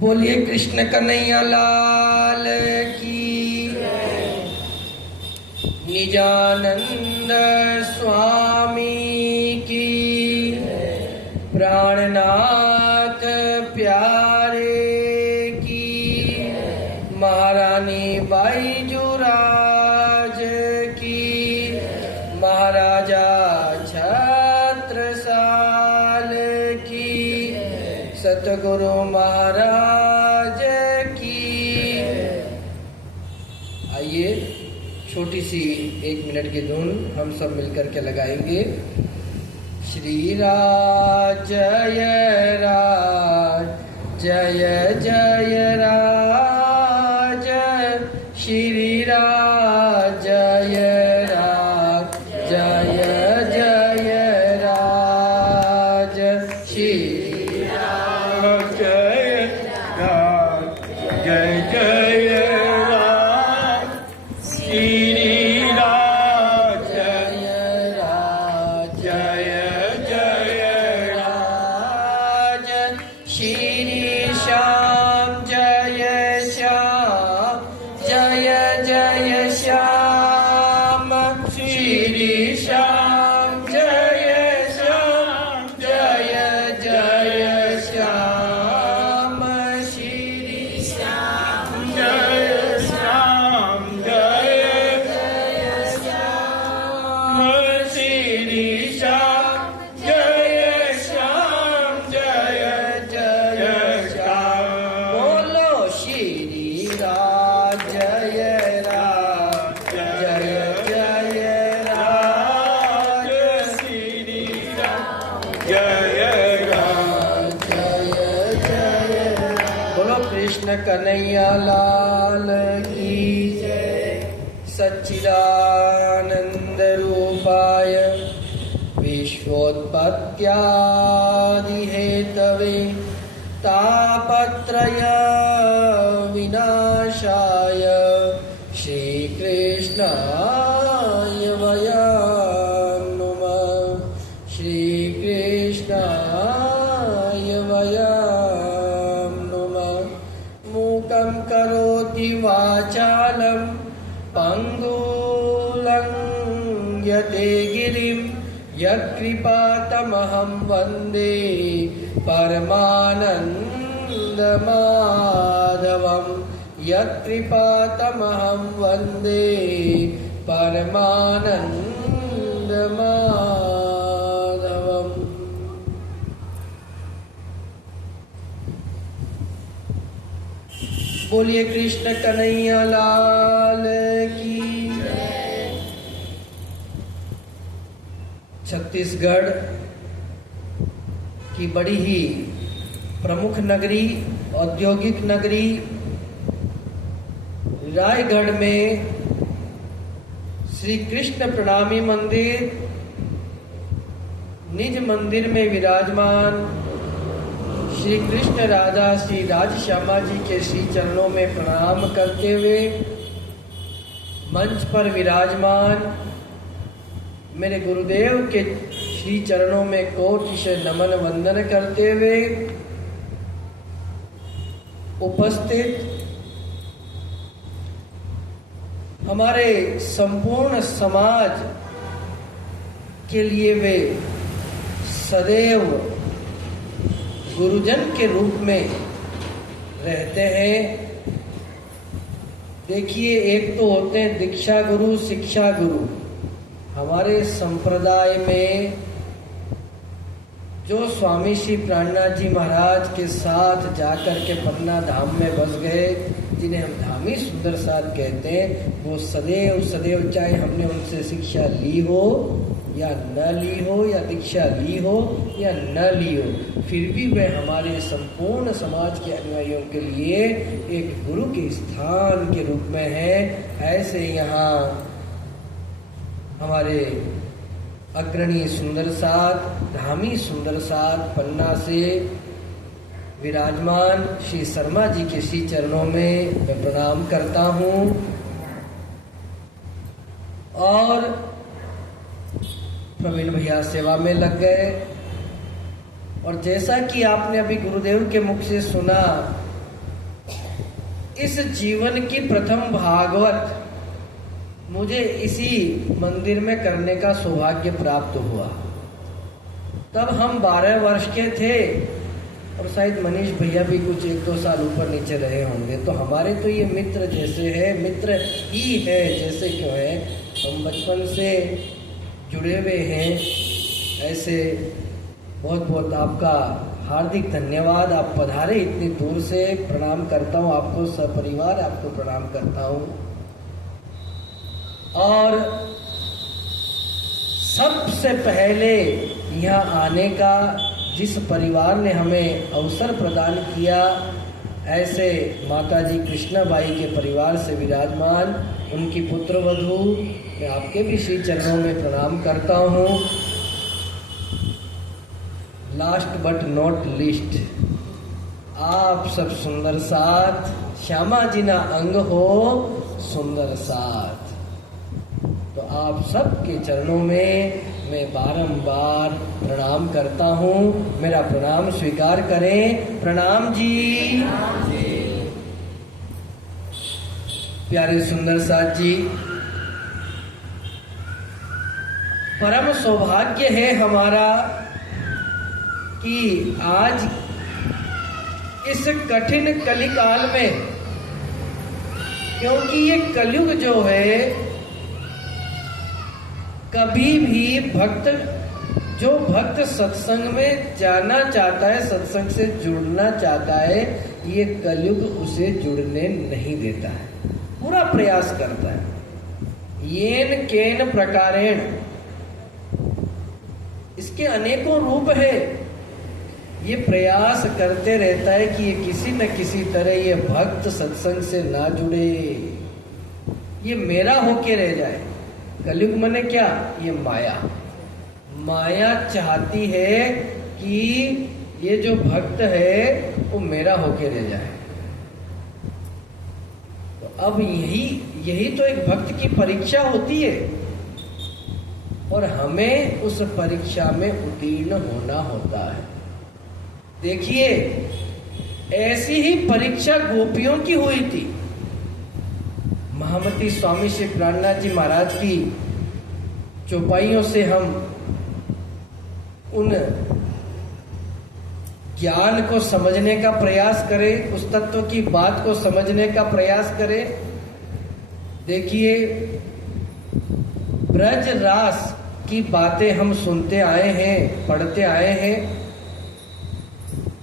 बोलिए कृष्ण कन्हैया लाल की। निजानंद स्वामी की। प्राणनाथ प्यारे की। महारानी बाईजूराज की। महाराजा छत्रसाल की। सतगुरु महाराज की। आइए छोटी सी 1 मिनट की धुन हम सब मिलकर के लगाएंगे। श्री राज जय राज जय जय राज। श्री राज जय राज जय जय राज। श्री कन्हैया लाल की जय। सच्चिदानंद रूपाय विश्वोत्पत्त्यादि हेतवे तापत्रय विनाशाय श्री कृष्णाय वयं नमः। श्री कृष्णाय वयं मूकं करोति वाचालं पंगुलं यते गिरिं यत्कृपातमहं वन्दे परमानन्दमाधवं। यत्कृपातमहं वन्दे परमानन्दमाधवम्। बोलिए कृष्ण कन्हैया लाल की। छत्तीसगढ़ की बड़ी ही प्रमुख नगरी, औद्योगिक नगरी रायगढ़ में श्री कृष्ण प्रणामी मंदिर निज मंदिर में विराजमान श्री कृष्ण राधा श्री राजश्यामा जी के श्री चरणों में प्रणाम करते हुए मंच पर विराजमान मेरे गुरुदेव के श्री चरणों में कोटि से नमन वंदन करते हुए उपस्थित हमारे संपूर्ण समाज के लिए वे सदैव गुरुजन के रूप में रहते हैं। देखिए, एक तो होते हैं दीक्षा गुरु, शिक्षा गुरु। हमारे संप्रदाय में जो स्वामी श्री प्राणनाथ जी महाराज के साथ जाकर के पटना धाम में बस गए, जिन्हें हम धामी सुंदर साथ कहते हैं, वो सदैव सदैव चाहे हमने उनसे शिक्षा ली हो या न ली हो, या दीक्षा ली हो या न ली हो, फिर भी वे हमारे संपूर्ण समाज के अनुयायियों के लिए एक गुरु के स्थान के रूप में है। ऐसे यहाँ हमारे अग्रणी सुंदर साथ, धामी सुंदर साथ पन्ना से विराजमान श्री शर्मा जी के श्री चरणों में मैं प्रणाम करता हूँ। और प्रवीण भैया सेवा में लग गए। और जैसा कि आपने अभी गुरुदेव के मुख से सुना इस जीवन की प्रथम भागवत मुझे इसी मंदिर में करने का सौभाग्य प्राप्त हुआ। तब हम 12 वर्ष के थे और शायद मनीष भैया भी कुछ 1-2 साल ऊपर नीचे रहे होंगे। तो हमारे तो ये मित्र जैसे है, मित्र ही है जैसे क्यों है, हम बचपन से जुड़े हुए हैं। ऐसे बहुत बहुत आपका हार्दिक धन्यवाद, आप पधारे इतनी दूर से। प्रणाम करता हूँ आपको, सपरिवार आपको प्रणाम करता हूँ। और सबसे पहले यहाँ आने का जिस परिवार ने हमें अवसर प्रदान किया, ऐसे माताजी कृष्णाबाई के परिवार से विराजमान उनकी पुत्रवधू, मैं आपके भी श्री चरणों में प्रणाम करता हूँ। लास्ट बट नॉट लीस्ट, आप सब सुंदर साथ, श्यामा जी ना अंग हो सुंदर साथ। तो आप सब के चरणों में मैं बारंबार प्रणाम करता हूँ। मेरा प्रणाम स्वीकार करें। प्रणाम जी। प्यारे सुंदर साथ जी, परम सौभाग्य है हमारा कि आज इस कठिन कलिकाल में, क्योंकि ये कलयुग जो है, कभी भी जो भक्त सत्संग में जाना चाहता है, सत्संग से जुड़ना चाहता है, ये कलयुग उसे जुड़ने नहीं देता है, पूरा प्रयास करता है। येन केन प्रकारेण, इसके अनेकों रूप है। ये प्रयास करते रहता है कि ये किसी न किसी तरह ये भक्त सत्संग से ना जुड़े, ये मेरा होके रह जाए। कलयुग मने क्या? ये माया चाहती है कि ये जो भक्त है वो मेरा होके रह जाए। तो अब यही तो एक भक्त की परीक्षा होती है और हमें उस परीक्षा में उत्तीर्ण होना होता है। देखिए, ऐसी ही परीक्षा गोपियों की हुई थी। महामती स्वामी श्री प्राणनाथ जी महाराज की चौपाइयों से हम उन ज्ञान को समझने का प्रयास करें, उस तत्व की बात को समझने का प्रयास करें। देखिए, ब्रज रास की बातें हम सुनते आए हैं, पढ़ते आए हैं।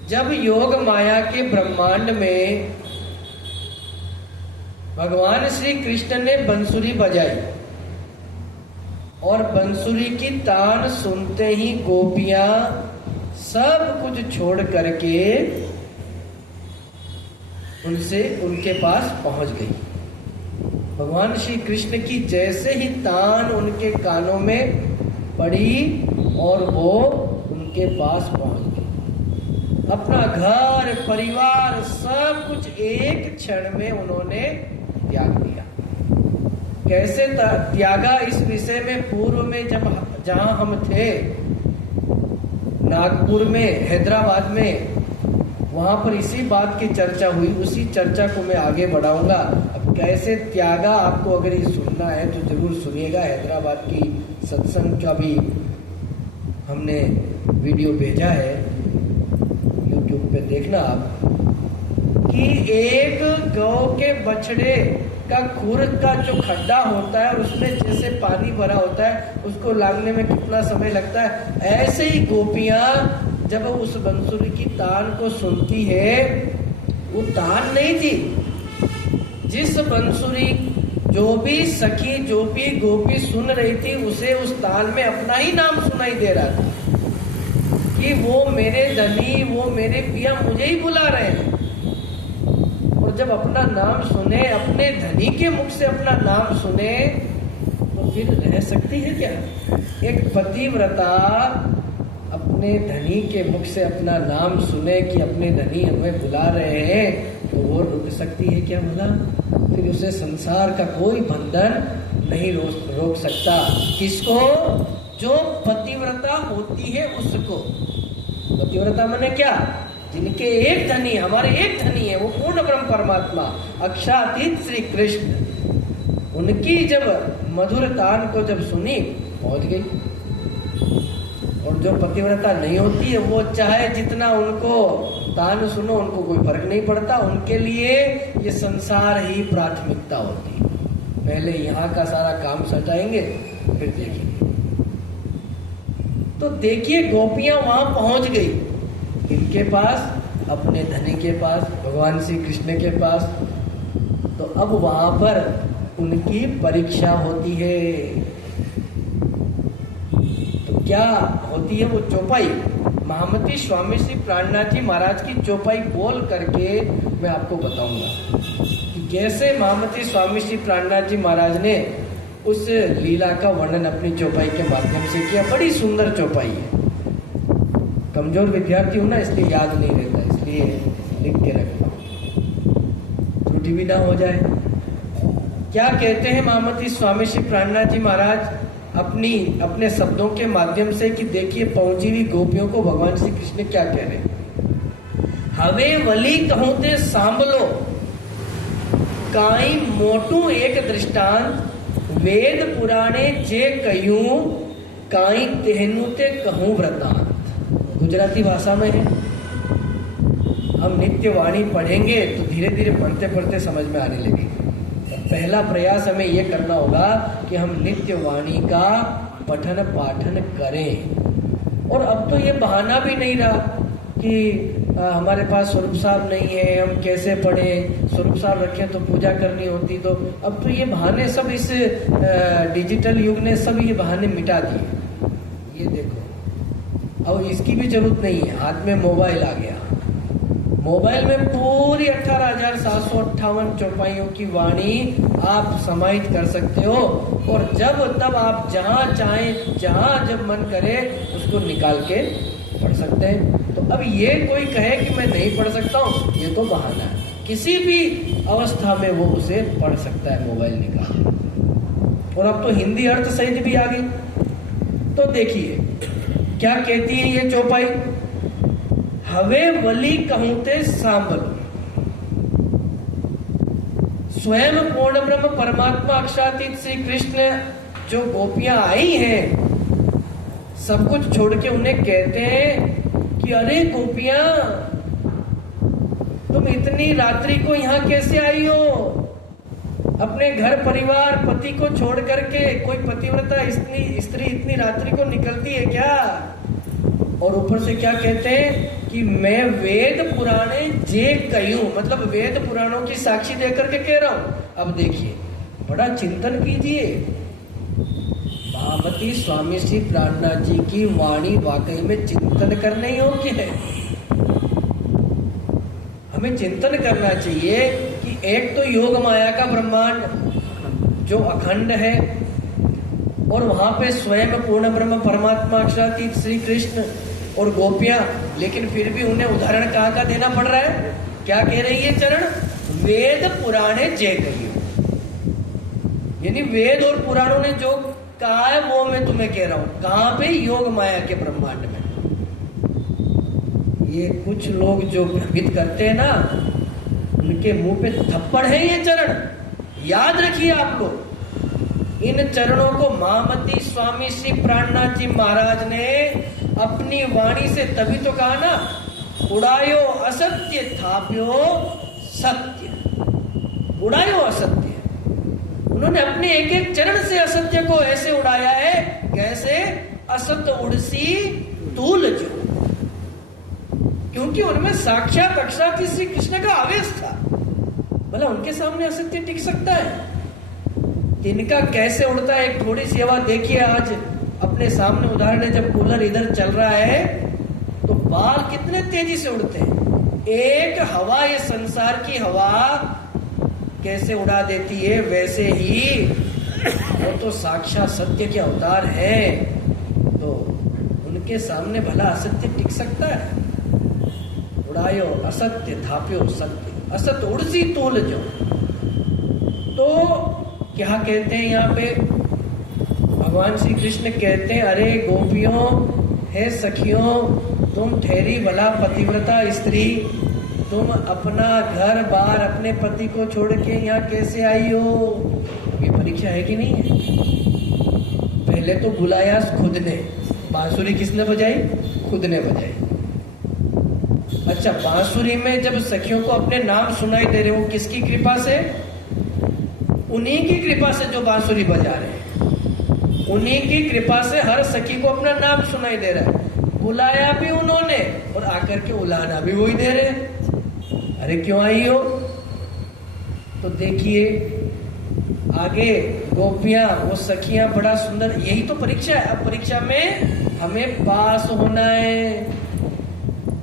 जब योग माया के ब्रह्मांड में भगवान श्री कृष्ण ने बंसुरी बजाई और बंसुरी की तान सुनते ही गोपियां सब कुछ छोड़ करके उनके पास पहुंच गई। भगवान श्री कृष्ण की जैसे ही तान उनके कानों में पड़ी और वो उनके पास पहुंच गई। अपना घर परिवार सब कुछ एक क्षण में उन्होंने त्याग दिया। कैसे त्यागा, इस विषय में पूर्व में जहां हम थे नागपुर में, हैदराबाद में, वहां पर इसी बात की चर्चा हुई। उसी चर्चा को मैं आगे बढ़ाऊंगा। अब कैसे त्यागा, आपको अगर ये सुनना है तो जरूर सुनिएगा। हैदराबाद की सत्संग का भी हमने वीडियो भेजा है, यूट्यूब पे देखना आप, कि एक गौ के बछड़े का खुर का जो खड्डा होता है उसमें जैसे पानी भरा होता है, उसको लांघने में कितना समय लगता है, ऐसे ही गोपियां जब उस बंसुरी की तान को सुनती है, वो तान नहीं थी, जिस बंसुरी जो भी सखी जो भी गोपी सुन रही थी उसे उस तान में अपना ही नाम सुनाई दे रहा था कि वो मेरे धनी, वो मेरे पिया मुझे ही बुला रहे हैं। और जब अपना नाम सुने, अपने धनी के मुख से अपना नाम सुने, तो फिर रह सकती है क्या? एक पतिव्रता अपने धनी के मुख से अपना नाम सुने कि अपने धनी हमें बुला रहे हैं, तो वो रुक सकती है क्या भला? फिर उसे संसार का कोई बंधन नहीं रोक सकता। किसको? जो पतिव्रता होती है उसको। पतिव्रता माने क्या? जिनके एक धनी, हमारे एक धनी है, वो पूर्ण ब्रह्म परमात्मा अक्षातीत श्री कृष्ण, उनकी जब मधुर तान को जब सुनी पहुंच गई। और जो पतिव्रता नहीं होती है वो चाहे जितना उनको तान सुनो, उनको कोई फर्क नहीं पड़ता, उनके लिए ये संसार ही प्राथमिकता होती है। पहले यहाँ का सारा काम सजाएंगे फिर देखेंगे। तो देखिए गोपियां वहां पहुंच गई, इनके पास, अपने धनी के पास, भगवान श्री कृष्ण के पास। तो अब वहां पर उनकी परीक्षा होती है। तो क्या होती है वो चौपाई? महामती स्वामी श्री प्राणनाथ जी महाराज की चौपाई बोल करके मैं आपको बताऊंगा कि कैसे महामती स्वामी श्री प्राणनाथ जी महाराज ने उस लीला का वर्णन अपनी चौपाई के माध्यम से किया। बड़ी सुंदर चौपाई है। कमजोर विद्यार्थी हूं ना, इसलिए याद नहीं रहता, इसलिए लिख के रखता हूं, त्रुटि भी ना हो जाए। क्या कहते हैं महामती स्वामी श्री प्राणनाथ जी महाराज अपने शब्दों के माध्यम से कि देखिए पहुंची हुई गोपियों को भगवान श्री कृष्ण क्या कह रहे हैं। हवे वली कहूं ते सांभलो, काई मोटू एक दृष्टांत, वेद पुराणे जे कहूं, काई तेहनु ते कहूं वृतांत। गुजराती भाषा में है। हम नित्य वाणी पढ़ेंगे तो धीरे धीरे पढ़ते पढ़ते समझ में आने लगेगी। पहला प्रयास हमें यह करना होगा कि हम नित्य वाणी का पठन पाठन करें। और अब तो ये बहाना भी नहीं रहा कि हमारे पास स्वरूप साहब नहीं है, हम कैसे पढ़ें, स्वरूप साहब रखें तो पूजा करनी होती। तो अब तो ये बहाने सब, इस डिजिटल युग ने सब ये बहाने मिटा दिए। ये देखो, अब इसकी भी जरूरत नहीं है, हाथ में मोबाइल आ गया। मोबाइल में पूरी 18,758 चौपाइयों की वाणी आप समाहित कर सकते हो, और जब तब आप जहां चाहें, जहां जब मन करे उसको निकाल के पढ़ सकते हैं। तो अब ये कोई कहे कि मैं नहीं पढ़ सकता हूं, ये तो बहाना है। किसी भी अवस्था में वो उसे पढ़ सकता है मोबाइल निकाल। और अब तो हिंदी अर्थ सहित भी आ गई। तो देखिए क्या कहती है ये चौपाई। हवे वली कहूं ते सांभलो, स्वयं पूर्ण ब्रह्म परमात्मा अक्षरातीत श्री कृष्ण जो गोपियां आई हैं, सब कुछ छोड़ के उन्हें कहते हैं कि अरे गोपियां, तुम इतनी रात्रि को यहां कैसे आई हो? अपने घर परिवार पति को छोड़ करके कोई पतिव्रता स्त्री इतनी रात्रि को निकलती है क्या? और ऊपर से क्या कहते हैं कि मैं वेद पुराणे जे कहूं, मतलब वेद पुराणों की साक्षी देकर के कह रहा हूं। अब देखिए, बड़ा चिंतन कीजिए। महामती स्वामी श्री प्राणनाथ जी की वाणी वाकई में चिंतन करने योग्य है। हमें चिंतन करना चाहिए कि एक तो योग माया का ब्रह्मांड जो अखंड है, और वहां पे स्वयं पूर्ण ब्रह्म परमात्मा अक्षरातीत श्री कृष्ण और गोपियां, लेकिन फिर भी उन्हें उदाहरण कहाँ का देना पड़ रहा है? क्या कह रही है चरण? वेद पुराणे जय कहियो, यानी वेद और पुराणों ने जो कहा है वो मैं तुम्हें कह रहा हूं। कहां पे? योग माया के ब्रह्मांड में। ये कुछ लोग जो भ्रमित करते हैं ना, उनके मुंह पे थप्पड़ है ये चरण। याद रखिए आप लोग, इन चरणों को महामती स्वामी श्री प्राणनाथ जी महाराज ने अपनी वाणी से तभी तो कहा ना, उड़ायो असत्य थाप्यो सत्य। उड़ायो असत्य, उन्होंने अपने एक एक चरण से असत्य को ऐसे उड़ाया है कैसे असत्य उड़सी तूल जो, क्योंकि उनमें साक्षात अक्षरातीत श्री कृष्ण का आवेश था। भला उनके सामने असत्य टिक सकता है? इनका कैसे उड़ता है, एक थोड़ी सी हवा देखिए। आज अपने सामने उदाहरण है, जब कूलर इधर चल रहा है तो बाल कितने तेजी से उड़ते हैं। एक हवा, ये संसार की हवा कैसे उड़ा देती है, वैसे ही वो तो साक्षात सत्य के अवतार है। तो उनके सामने भला असत्य टिक सकता है? उड़ायो असत्य थाप्यो सत्य, असत्य उड़सी तोल जो। तो क्या कहते हैं यहाँ पे भगवान श्री कृष्ण? कहते हैं अरे गोपियों, हे सखियों, तुम ठहरी भला पतिव्रता स्त्री, तुम अपना घर बार अपने पति को छोड़ के यहाँ कैसे आई हो? ये परीक्षा है कि नहीं है? पहले तो बुलाया खुद ने, बांसुरी किसने बजाई? खुद ने बजाई। अच्छा, बांसुरी में जब सखियों को अपने नाम सुनाई दे रहे, वो किसकी कृपा से? उन्हीं की कृपा से जो बांसुरी बजा रहे हैं, उन्हीं की कृपा से हर सखी को अपना नाम सुनाई दे रहा है। बुलाया भी उन्होंने और आकर के उलाना भी वही दे रहे हैं। अरे क्यों आई हो? तो देखिए आगे गोपियां, वो सखियां, बड़ा सुंदर। यही तो परीक्षा है। अब परीक्षा में हमें पास होना है,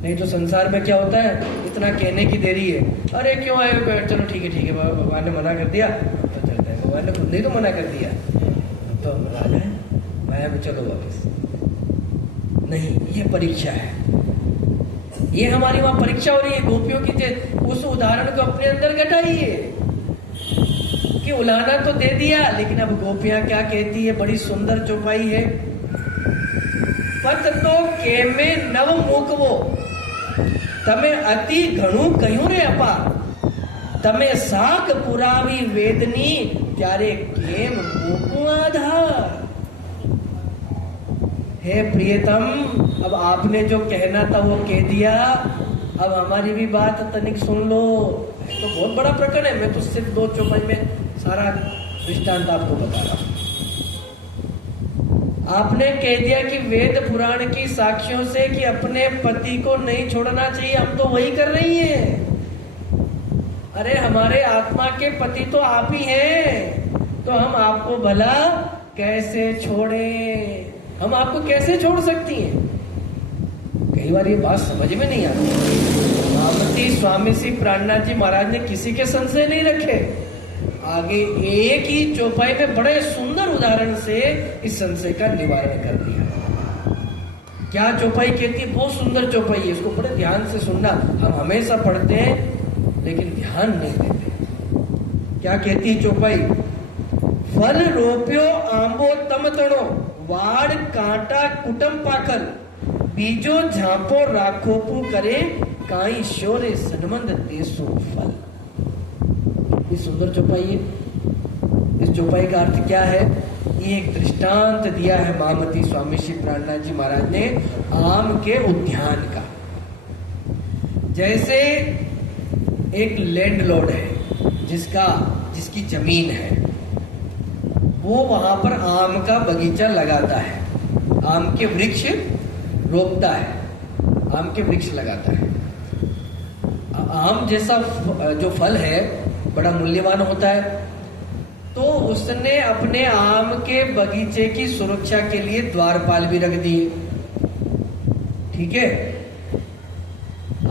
नहीं तो संसार में क्या होता है, इतना कहने की देरी है। अरे क्यों आए हो? चलो ठीक है, भगवान ने मना कर दिया तो चलता है। भगवान ने खुद नहीं तो मना कर दिया तो हम राजा है, माया में चलो वापस। नहीं, ये परीक्षा है, ये हमारी वहां परीक्षा हो रही है। गोपियों की उस उदाहरण को अपने अंदर घटाइए कि उलाना तो दे दिया, लेकिन अब गोपियां क्या कहती है? बड़ी सुंदर चौपाई है। पत तो केमे नव मुकवो, तमे अति घणु कह्યું रे अपा, तमे साक पुरावी वेदनी, त्यारे केम मुकु आधार। हे प्रियतम, अब आपने जो कहना था वो कह दिया, अब हमारी भी बात तनिक सुन लो। तो बहुत बड़ा प्रकरण है, मैं तो सिर्फ 2 चौपाई में सारा दृष्टांत आपको बता रहा हूं। आपने कह दिया कि वेद पुराण की साक्ष्यों से कि अपने पति को नहीं छोड़ना चाहिए, हम तो वही कर रही हैं। अरे हमारे आत्मा के पति तो आप ही हैं, तो हम आपको भला कैसे छोड़ें? हम आपको कैसे छोड़ सकती हैं? कई बार ये बात समझ में नहीं आती। मामती स्वामी श्री प्राणनाथ जी महाराज ने किसी के संशय नहीं रखे, आगे एक ही चौपाई में बड़े सुंदर उदाहरण से इस संशय का निवारण कर दिया। क्या चौपाई कहती है? बहुत सुंदर चौपाई है, इसको बड़े ध्यान से सुनना। हम हमेशा पढ़ते हैं लेकिन ध्यान नहीं देते। क्या कहती है चौपाई? फल रोप्यो आंबो तम तणो, वाड़ कांटा कुटम पाकल, बीजो झांपो राखोपू करे, काई शोरे सनमंद देसो फल। ये सुंदर चौपाई है। इस चौपाई का अर्थ क्या है? ये एक दृष्टांत दिया है महामती स्वामी श्री प्राणनाथ जी महाराज ने आम के उद्यान का। जैसे एक लैंडलॉर्ड है जिसकी जमीन है, वो वहां पर आम का बगीचा लगाता है, आम के वृक्ष रोपता है, आम के वृक्ष लगाता है। आम जैसा जो फल है बड़ा मूल्यवान होता है, तो उसने अपने आम के बगीचे की सुरक्षा के लिए द्वारपाल भी रख दिए। ठीक है,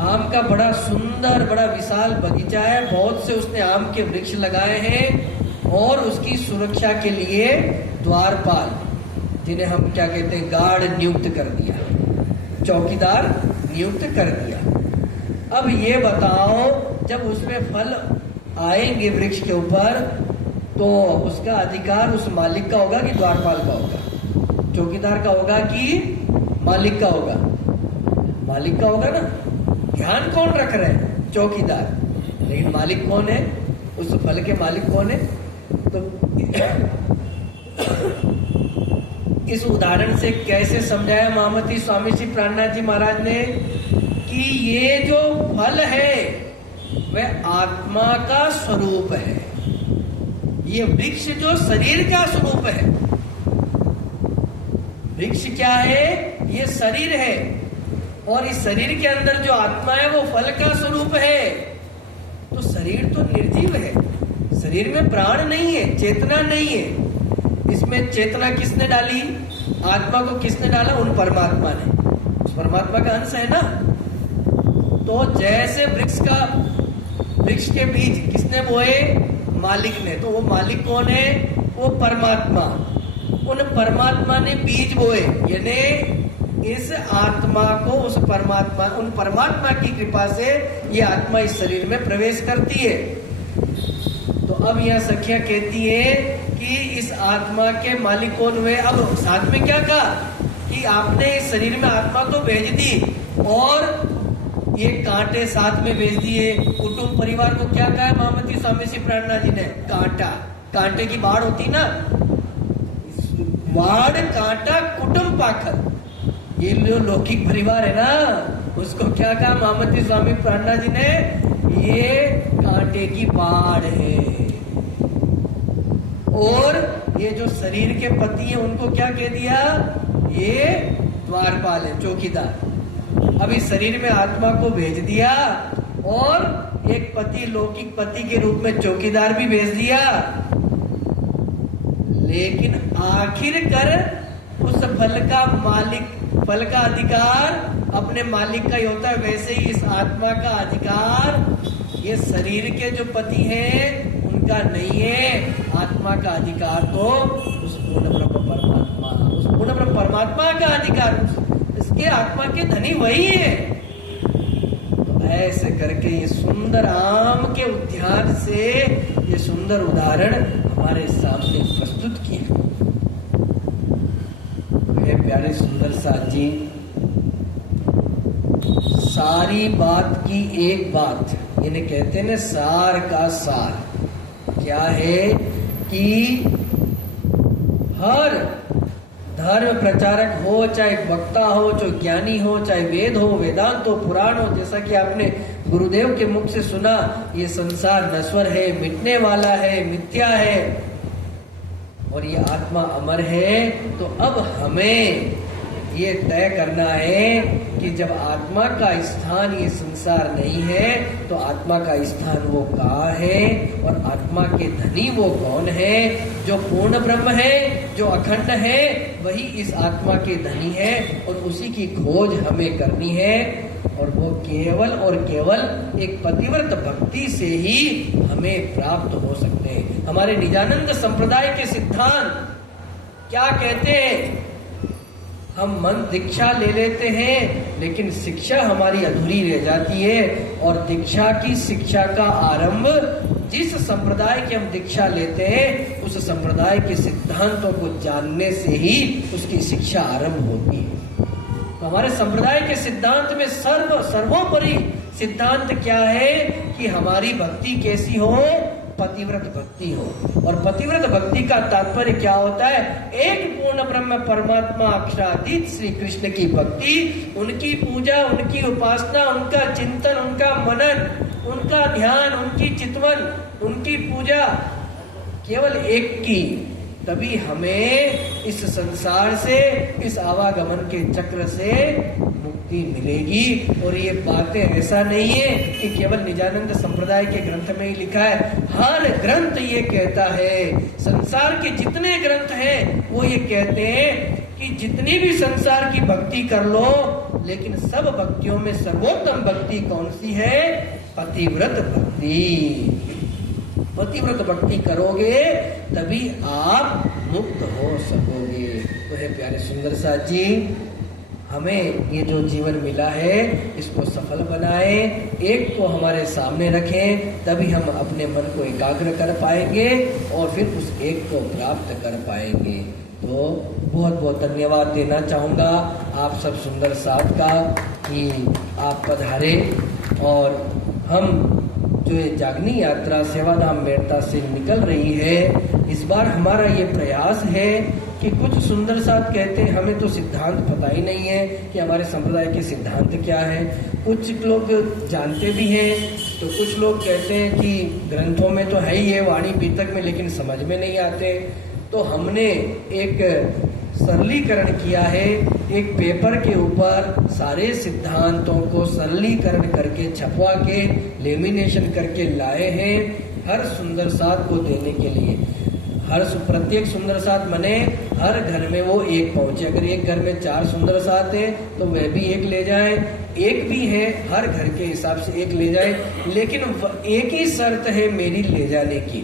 आम का बड़ा सुंदर बड़ा विशाल बगीचा है, बहुत से उसने आम के वृक्ष लगाए हैं और उसकी सुरक्षा के लिए द्वारपाल, जिन्हें हम क्या कहते हैं, गार्ड नियुक्त कर दिया, चौकीदार नियुक्त कर दिया। अब ये बताओ, जब उसमें फल आएंगे वृक्ष के ऊपर, तो उसका अधिकार उस मालिक का होगा कि द्वारपाल का होगा? चौकीदार का होगा कि मालिक का होगा? मालिक का होगा ना। ध्यान कौन रख रहे हैं? चौकीदार। लेकिन मालिक कौन है? उस फल के मालिक कौन है? तो इस उदाहरण से कैसे समझाया महामती स्वामी श्री प्राणनाथ जी महाराज ने कि ये जो फल है वह आत्मा का स्वरूप है, ये वृक्ष जो शरीर का स्वरूप है। वृक्ष क्या है? ये शरीर है, और इस शरीर के अंदर जो आत्मा है वो फल का स्वरूप है। तो शरीर तो निर्जीव है, शरीर में प्राण नहीं है, चेतना नहीं है। इसमें चेतना किसने डाली? आत्मा को किसने डाला? उन परमात्मा ने। उस परमात्मा का अंश है ना। तो जैसे वृक्ष के बीज किसने बोए? मालिक ने। तो वो मालिक कौन है? वो परमात्मा। उन परमात्मा ने बीज बोए, यानी इस आत्मा को उन परमात्मा की कृपा से ये आत्मा इस शरीर में प्रवेश करती है। तो अब यह सखियां कहती है कि इस आत्मा के मालिक कौन हुए? अब साथ में क्या कहा कि आपने इस शरीर में आत्मा तो भेज दी और ये कांटे साथ में भेज दिए। कुटुंब परिवार को क्या कहा है महामती स्वामी श्री प्राणनाथ जी ने? कांटा। कांटे की बाढ़ होती ना, बाढ़ कांटा कुटुंब पाखर। ये जो लौकिक परिवार है ना, उसको क्या कहा महामती स्वामी प्राणनाथ जी ने? ये कांटे की बाढ़ है। और ये जो शरीर के पति है उनको क्या कह दिया? ये द्वारपाल है, चौकीदार। अब इस शरीर में आत्मा को भेज दिया और एक पति, लौकिक पति के रूप में चौकीदार भी भेज दिया। लेकिन आखिर कर उस फल का मालिक, फल का अधिकार अपने मालिक का ही होता है। वैसे ही इस आत्मा का अधिकार ये शरीर के जो पति हैं उनका नहीं है। आत्मा का अधिकार तो उस पूर्ण ब्रह्म परमात्मा, उस पूर्ण ब्रह्म परमात्मा का अधिकार, इसके आत्मा के धनी वही है। तो ऐसे करके ये सुंदर आम के उद्यान से ये सुंदर उदाहरण हमारे सामने प्रस्तुत किया। प्यारे सुंदर साथ जी, सारी बात की एक बात, इन्हें कहते हैं ना सार का सार। क्या है कि हर धर्म प्रचारक हो, चाहे वक्ता हो, चाहे ज्ञानी हो, चाहे वेद हो, वेदांत हो, पुराण हो, जैसा कि आपने गुरुदेव के मुख से सुना, ये संसार नश्वर है, मिटने वाला है, मिथ्या है और ये आत्मा अमर है। तो अब हमें ये तय करना है कि जब आत्मा का स्थान ये संसार नहीं है तो आत्मा का स्थान वो कहाँ है और आत्मा के धनी वो कौन है? जो पूर्ण ब्रह्म है, जो अखंड है, वही इस आत्मा के धनी है और उसी की खोज हमें करनी है। और वो केवल और केवल एक पतिव्रत भक्ति से ही हमें प्राप्त हो सकते हैं। हमारे निजानंद संप्रदाय के सिद्धांत क्या कहते हैं? हम मन दीक्षा ले लेते हैं लेकिन शिक्षा हमारी अधूरी रह जाती है। और दीक्षा की शिक्षा का आरंभ जिस संप्रदाय की हम दीक्षा लेते हैं उस संप्रदाय के सिद्धांतों को जानने से ही उसकी शिक्षा आरंभ होती है। तो हमारे संप्रदाय के सिद्धांत में सर्वोपरि सिद्धांत क्या है कि हमारी भक्ति कैसी हो? पतिव्रत भक्ति हो। और पतिव्रत भक्ति का तात्पर्य क्या होता है? एक पूर्ण ब्रह्म परमात्मा अक्षरातीत श्री कृष्ण की भक्ति, उनकी पूजा, उनकी उपासना, उनका चिंतन, उनका मनन, उनका ध्यान, उनकी चितवन, उनकी पूजा केवल एक की। तभी हमें इस संसार से, इस आवागमन के चक्र से मुक्ति मिलेगी। और ये बातें ऐसा नहीं है कि केवल निजानंद संप्रदाय के ग्रंथ में ही लिखा है। हर ग्रंथ ये कहता है, संसार के जितने ग्रंथ हैं वो ये कहते हैं कि जितनी भी संसार की भक्ति कर लो, लेकिन सब भक्तियों में सर्वोत्तम भक्ति कौन सी है? पतिव्रत भक्ति। पतिव्रत भक्ति करोगे तभी आप मुक्त हो सकोगे। तो है प्यारे सुंदर साथ जी, हमें ये जो जीवन मिला है इसको सफल बनाए, एक को हमारे सामने रखें, तभी हम अपने मन को एकाग्र कर पाएंगे और फिर उस एक को प्राप्त कर पाएंगे। तो बहुत बहुत धन्यवाद देना चाहूँगा आप सब सुंदर साथ का कि आप पधारे। और हम जो ये जागनी यात्रा सेवाधाम मेड़ता से निकल रही है, इस बार हमारा ये प्रयास है कि कुछ सुंदर साथ कहते हैं हमें तो सिद्धांत पता ही नहीं है कि हमारे संप्रदाय के सिद्धांत क्या है। कुछ लोग जानते भी हैं तो कुछ लोग कहते हैं कि ग्रंथों में तो है ही है, वाणी पीतक में, लेकिन समझ में नहीं आते। तो हमने एक सरलीकरण किया है, एक पेपर के ऊपर सारे सिद्धांतों को सरलीकरण करके छपवा के लेमिनेशन करके लाए हैं हर सुंदर साथ को देने के लिए। प्रत्येक सुंदर साथ मने हर घर में वो एक पहुंचे। अगर एक घर में 4 सुंदर साथ हैं तो वह भी एक ले जाए, एक भी है हर घर के हिसाब से एक ले जाए। लेकिन एक ही शर्त है मेरी ले जाने की,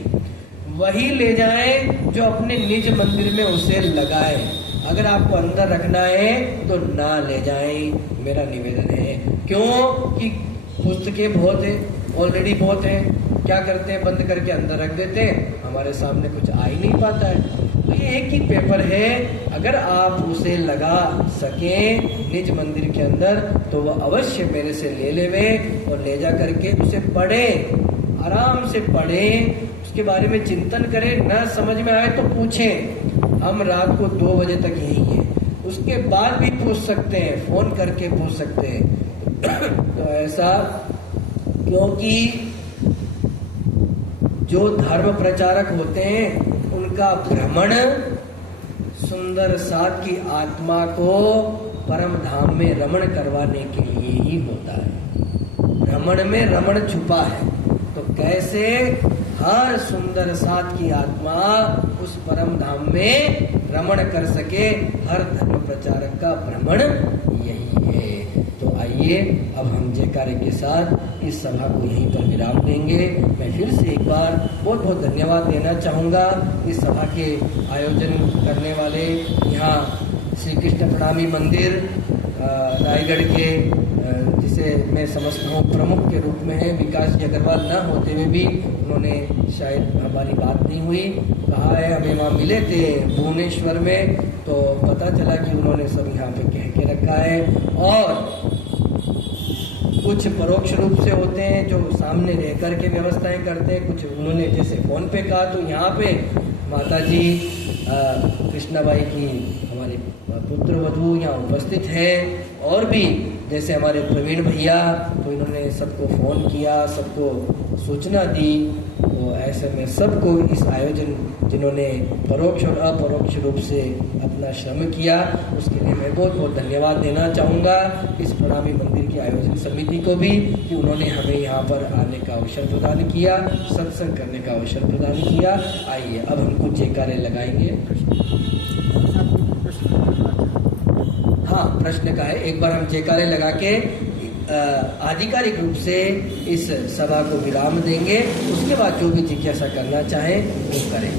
वही ले जाए जो अपने निज मंदिर में उसे लगाए। अगर आपको अंदर रखना है तो ना ले जाएं, मेरा निवेदन है। क्यों कि पुस्तकें बहुत है, ऑलरेडी बहुत है। क्या करते हैं, बंद करके अंदर रख देते हैं, हमारे सामने कुछ आ ही नहीं पाता है। तो ये एक ही पेपर है, अगर आप उसे लगा सकें निज मंदिर के अंदर तो वह अवश्य मेरे से ले लेवे और ले जा करके उसे पढ़ें, आराम से पढ़ें, उसके बारे में चिंतन करें। ना समझ में आए तो पूछें, हम रात को 2 बजे तक यही हैं, उसके बाद भी पूछ सकते हैं, फोन करके पूछ सकते हैं। तो ऐसा क्योंकि जो धर्म प्रचारक होते हैं उनका भ्रमण सुंदर साथ की आत्मा को परम धाम में रमण करवाने के लिए ही होता है। भ्रमण में रमण छुपा है, तो कैसे हर सुंदर साथ की आत्मा उस परम धाम में रमण कर सके, हर धर्म प्रचारक का भ्रमण यही है। तो आइए अब हम जयकारे के साथ इस सभा को यहीं पर विराम देंगे। मैं फिर से एक बार बहुत बहुत धन्यवाद देना चाहूँगा इस सभा के आयोजन करने वाले, यहाँ श्री कृष्ण प्रणामी मंदिर रायगढ़ के, जिसे मैं समझता हूँ प्रमुख के रूप में है, विकास जी अग्रवाल न होते हुए भी उन्होंने, शायद हमारी बात नहीं हुई, कहा है, हमें वहाँ मिले थे भुवनेश्वर में, तो पता चला कि उन्होंने सब यहाँ पे कह के रखा है। और कुछ परोक्ष रूप से होते हैं जो सामने रह कर के व्यवस्थाएं करते हैं, कुछ उन्होंने जैसे फोन पे कहा, तो यहाँ पे माता जी कृष्णाबाई की हमारे पुत्र वधू यहाँ उपस्थित है, और भी जैसे हमारे प्रवीण भैया, तो इन्होंने सबको फ़ोन किया, सबको सूचना दी। तो ऐसे में सबको इस आयोजन, जिन्होंने परोक्ष और अपरोक्ष रूप से अपना श्रम किया, उसके लिए मैं बहुत बहुत धन्यवाद देना चाहूँगा इस प्रणामी मंदिर की आयोजन समिति को भी, कि उन्होंने हमें यहाँ पर आने का अवसर प्रदान किया, सत्संग करने का अवसर प्रदान किया। आइए अब हम कुछ जयकारे लगाएंगे। हाँ, प्रश्न का है, एक बार हम जयकारे लगा के आधिकारिक रूप से इस सभा को विराम देंगे, उसके बाद जो भी जिज्ञासा करना चाहें वो करें।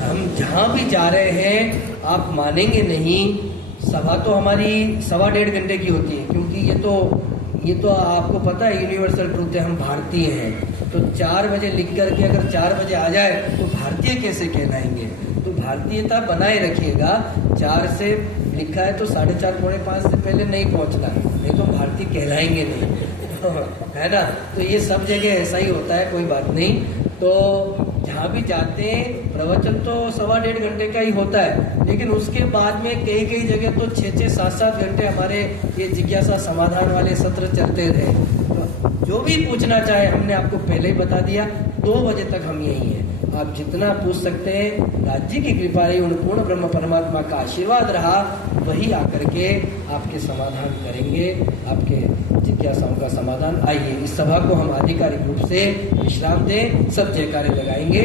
हम जहाँ भी जा रहे हैं, आप मानेंगे नहीं, सभा तो हमारी 1.25 घंटे की होती है, क्योंकि ये तो आपको पता है यूनिवर्सल ट्रूथ है, हम भारतीय हैं। तो 4 बजे लिख करके अगर 4 बजे आ जाए तो भारतीय कैसे कहलाएंगे? तो भारतीयता बनाए रखिएगा। 4 से लिखा है तो 4:30 पौने 5 से पहले नहीं पहुंचना, नहीं तो भारतीय कहलाएंगे नहीं। है ना? तो ये सब जगह ऐसा ही होता है, कोई बात नहीं। तो जहाँ भी जाते हैं, प्रवचन तो 1.25 घंटे का ही होता है, लेकिन उसके बाद में कई जगह तो 6-6, 7-7 घंटे हमारे ये जिज्ञासा समाधान वाले सत्र चलते रहे। तो जो भी पूछना चाहे, हमने आपको पहले ही बता दिया, 2 बजे तक हम यही हैं। आप जितना पूछ सकते हैं, राज्य की कृपा रही, उन पूर्ण ब्रह्म परमात्मा का आशीर्वाद रहा, वही आकर के आपके समाधान करेंगे, आपके जिज्ञासाओं का समाधान। आइए इस सभा को हम आधिकारिक रूप से विश्राम दें, सब जयकारे लगाएंगे।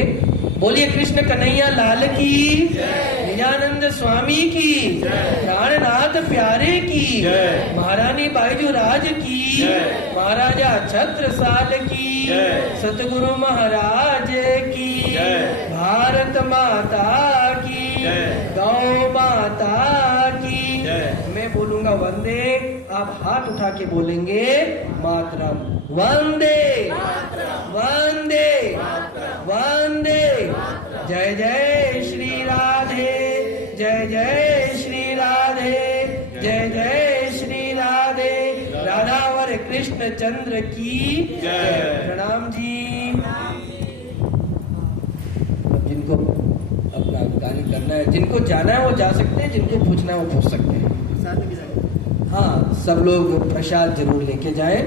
बोलिए कृष्ण कन्हैया लाल की, निजानंद स्वामी की, प्राणनाथ प्यारे की, महारानी बाईजू राज की, महाराजा छत्रसाल की, सतगुरु महाराज की, भारत माता की, गौ माता की। मैं बोलूंगा वंदे, आप हाथ उठा के बोलेंगे मातरम। वंदे वंदे वंदे। जय जय श्री राधे, जय जय श्री राधे, जय जय श्री राधे। राधावर कृष्ण चंद्र की जय। प्रणाम जी। जिनको अपना गाली करना है, जिनको जाना है वो जा सकते हैं, जिनको पूछना है वो पूछ सकते हैं। हाँ, सब लोग प्रसाद जरूर लेके जाएं।